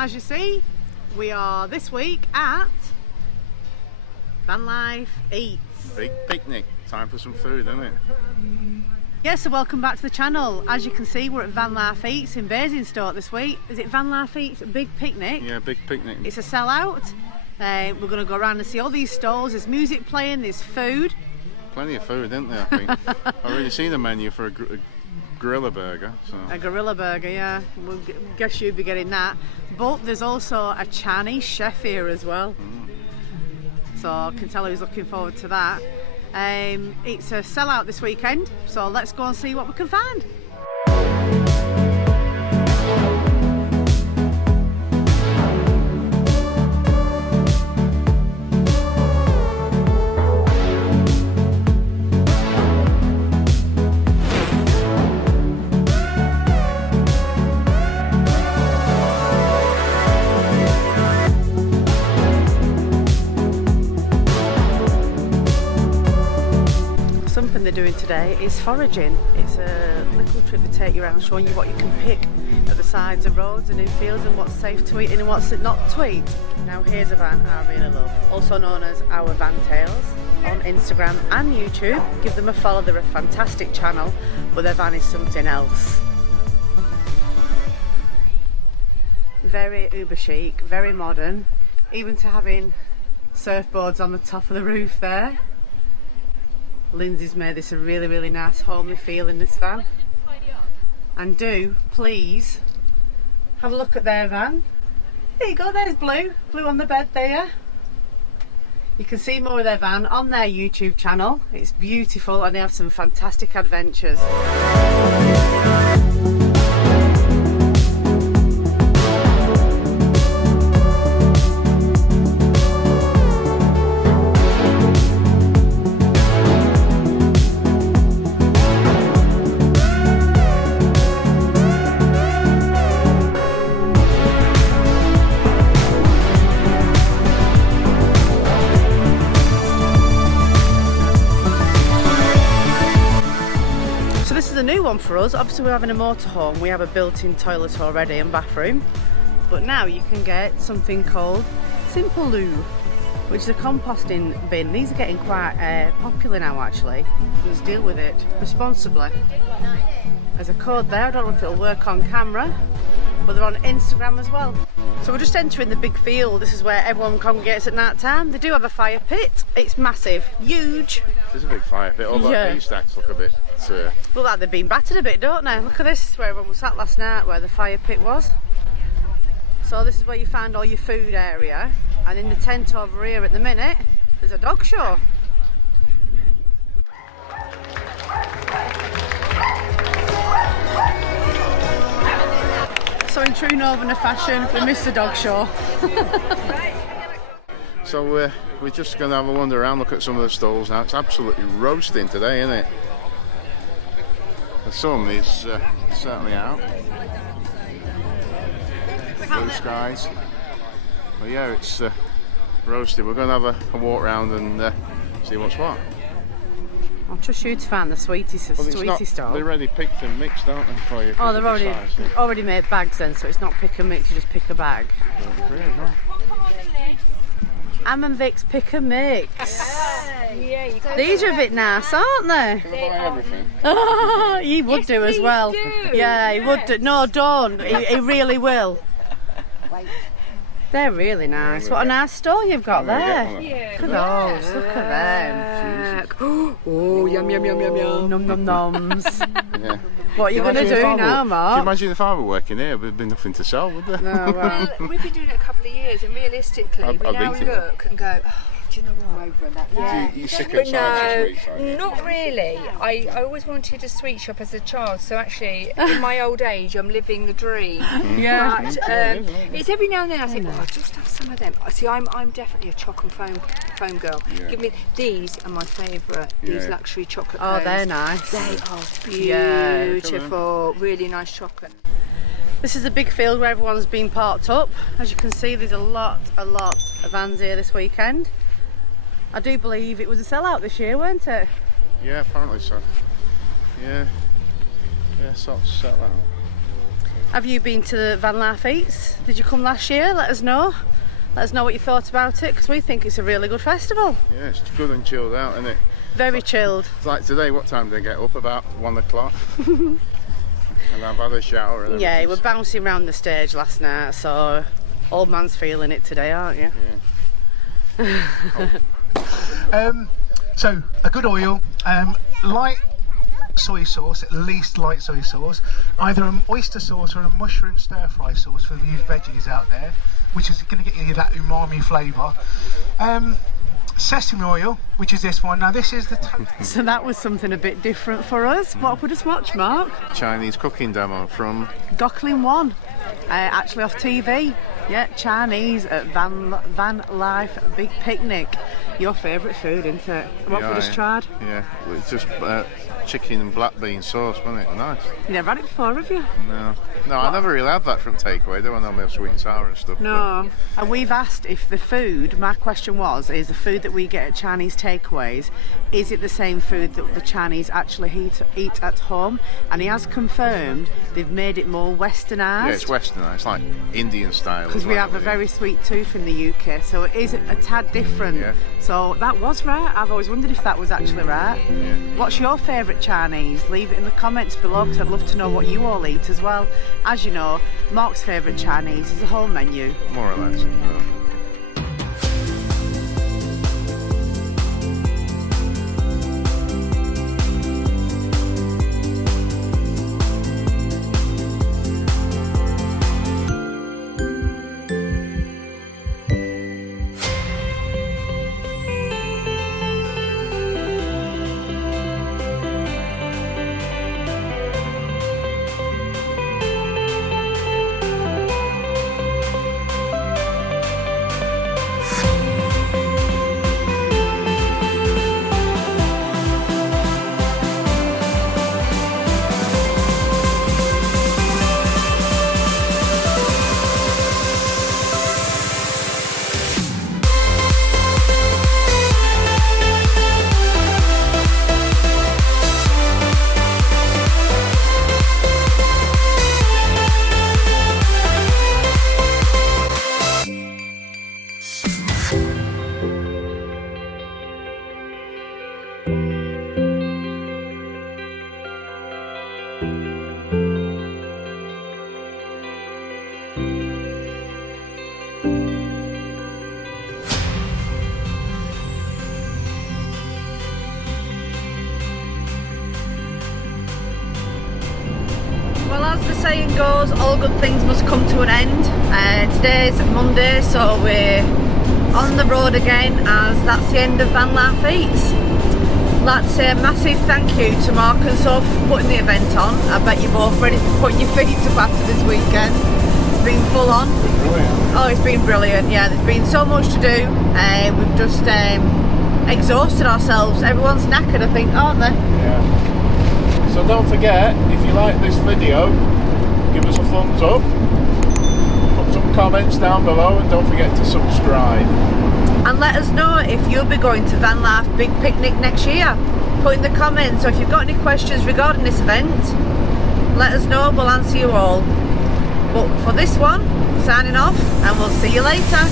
As you see, we are this week at Vanlife Eats Big Picnic. Time for some food, isn't it? Yes, so welcome back to the channel. As you can see, we're at Vanlife Eats in Basingstoke this week. Is it Vanlife Eats Big Picnic? Yeah, Big Picnic. It's a sellout. We're going to go around and see all these stalls. There's music playing, there's food. Plenty of food, isn't there, I think? I've already seen the menu for a gorilla burger. So. A gorilla burger, yeah. We'll guess you'd be getting that. But there's also a Chinese chef here as well. So I can tell who's looking forward to that. It's a sellout this weekend, so let's go and see what we can find. Something they're doing today is foraging. It's a little trip to take you around showing you what you can pick at the sides of roads and in fields and what's safe to eat and what's not to eat. Now here's a van I really love, also known as Our Van Tales on Instagram and YouTube. Give them a follow, they're a fantastic channel, but their van is something else. Very uber chic, very modern, even to having surfboards on the top of the roof there. Lindsay's made this a really nice homely feel in this van. And do please have a look at their van. There you go, there's Blue on the bed there. You can see more of their van on their YouTube channel. It's beautiful and they have some fantastic adventures. A new one for us. Obviously we're having a motorhome, we have a built-in toilet already and bathroom, but now you can get something called Simple Loo, which is a composting bin. These are getting quite popular now actually. Just deal with it responsibly. There's a code there, I don't know if it'll work on camera, but they're on Instagram as well. So we're just entering the big field. This is where everyone congregates at night time. They do have a fire pit. It's massive, huge. There's a big fire pit, although these stacks look a bit... Look like they've been battered a bit, don't they? Look at this, this is where everyone was sat last night, where the fire pit was. So this is where you find all your food area. And in the tent over here at the minute, there's a dog show. So in true Northerner fashion, we missed the dog show. So we're just going to have a wander around, look at some of the stalls now. It's absolutely roasting today, isn't it? The sun is certainly out. Blue skies. Well, yeah, it's roasting. We're going to have a walk around and see what's what. I'll trust you to find the sweetie stall. They're already picked and mixed, aren't they, for you? Oh, they're already made bags then, so it's not pick and mix, you just pick a bag. Am and Vic's pick and mix. Yeah, these are a bit nice, aren't they? Can I buy everything? Oh, he would do as well. Do. Yeah, he would do. No, don't. He really will. They're really nice. What a nice stall you've got there. Yeah. Look at those. Look at them. Oh, yum yum yum yum yum. Nom nom noms. Yeah. What are you going to do now, Mark? Can you imagine if I were working here? There'd be nothing to sell, would there? No, well, We've been doing it a couple of years, and realistically, we now look and go, oh, do you know what? Yeah. You're sick But of no, not really. I always wanted a sweet shop as a child, so actually, in my old age, I'm living the dream. yeah. But it's every now and then I think, I'll just have some of them. See, I'm definitely a choc and foam girl. Yeah. Give me these are my favourite. These luxury chocolate Oh, cones. they're nice. They are beautiful. Really nice chocolate. This is a big field where everyone's been parked up. As you can see, there's a lot of vans here this weekend. I do believe it was a sellout this year, weren't it? Yeah, apparently so. Yeah, sort of sellout. Have you been to Vanlife Eats? Did you come last year? Let us know. Let us know what you thought about it, because we think it's a really good festival. Yeah, it's good and chilled out, isn't it? Very chilled. It's like today, what time did I get up? About 1 o'clock. And I've had a shower and Yeah, everything. we're bouncing around the stage last night, so old man's feeling it today, aren't you? Yeah. So a good oil, light soy sauce, at least light soy sauce, either an oyster sauce or a mushroom stir fry sauce for you veggies out there, which is going to get you that umami flavour. Sesame oil, which is this one. Now this is the So that was something a bit different for us. What would us watch, Mark? Chinese cooking demo from Gocklin 1, actually off TV. Yeah, Chinese at Vanlife Big Picnic. Your favourite food, isn't it? What we just tried? Yeah, it's just chicken and black bean sauce, wasn't it? Nice. You never had it before, have you? No, I never really had that from takeaway. They normally have sweet and sour and stuff. No. And we've asked if the food, my question was, is the food that we get at Chinese takeaways, is it the same food that the Chinese actually eat at home? And he has confirmed they've made it more westernised. Yeah, it's Western. It's like Indian style. Because we have a very sweet tooth in the UK, so it is a tad different. Yeah. So that was right. I've always wondered if that was actually right. Yeah. What's your favourite Chinese? Leave it in the comments below, because I'd love to know what you all eat as well. As you know, Mark's favourite Chinese is a whole menu. More or less. Well, as the saying goes, all good things must come to an end. Today's Monday, so we're on the road again, as that's the end of Vanlife Eats. I'd like to say a massive thank you to Mark and Sophie for putting the event on. I bet you're both ready to put your feet up after this weekend. It's been full on. Brilliant. Oh, it's been brilliant. Yeah, there's been so much to do. We've just exhausted ourselves. Everyone's knackered, I think, aren't they? Yeah. So don't forget, if you like this video, give us a thumbs up, put some comments down below, and don't forget to subscribe. And let us know if you'll be going to Vanlife Big Picnic next year. Put in the comments, so if you've got any questions regarding this event, let us know, we'll answer you all. But for this one, signing off, and we'll see you later.